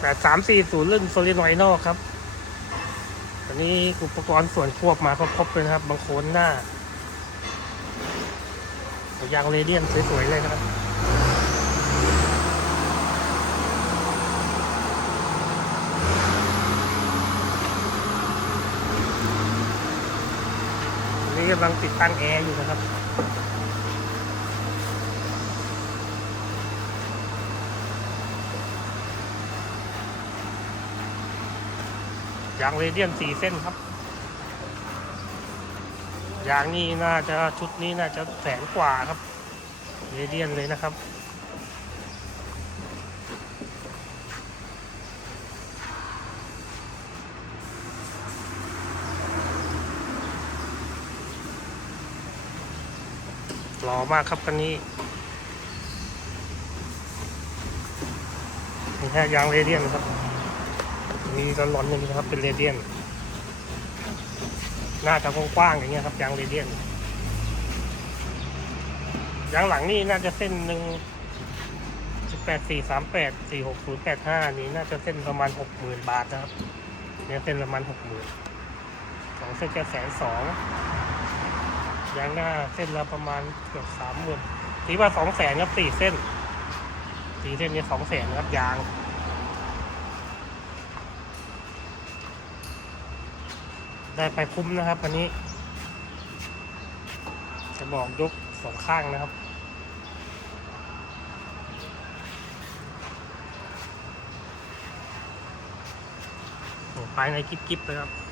แปดสามสี่ศูนย์รุ่นโซลินอยนอกครับอันนี้อุปกรณ์ส่วนควบมาครบๆเลยนะครับ บางโคนหน้ายางเรเดียนสวยๆเลยนะครับนนี้กำลังติดตั้งแอร์อยู่นะครับ ยางเรเดียนสี่เส้นครับ ยางนี่น่าจะชุดนี้น่าจะแสนกว่าครับ เรเดียนเลยนะครับหล่อมากครับคันนี้นี่ฮะยางเรเดียนครับ มีร้อนๆอย่างนี้นะครับเป็นเรเดียนหน้าจะกว้างๆอย่างเงี้ยครับยางเรเดียนยางหลังนี่น่าจะเส้นหนึ่งสิบแปดสี่สามแปดสี่หกศูนย์แปดห้านี่น่าจะเส้นประมาณหกหมื่นบาทนะครับเนี่ยเส้นประมาณหกหมื่นสองเส้นจะแสนสองยางหน้าเส้นละประมาณเกือบสามหมื่นตีว่าสองแสนครับสี่เส้นสี่เส้นเนี่ยสองแสนครับยาง ได้ไปคุ้มนะครับอันนี้จะบอกยกสองข้างนะครับโอ้ภายในกิ๊บๆเลยครับ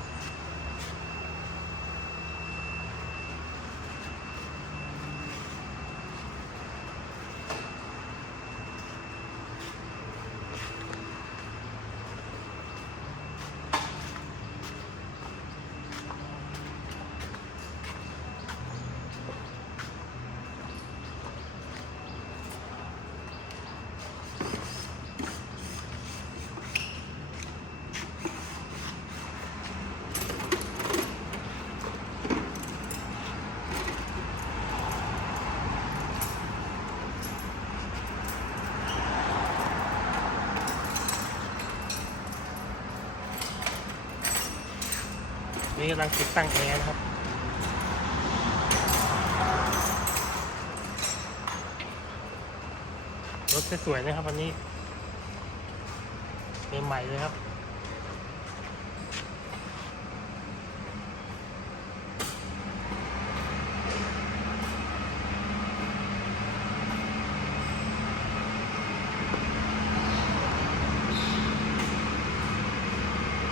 นี่กำลังติดตั้งแอร์นะครับรถสวยๆนะครับวันนี้ใหม่ๆเลยครับ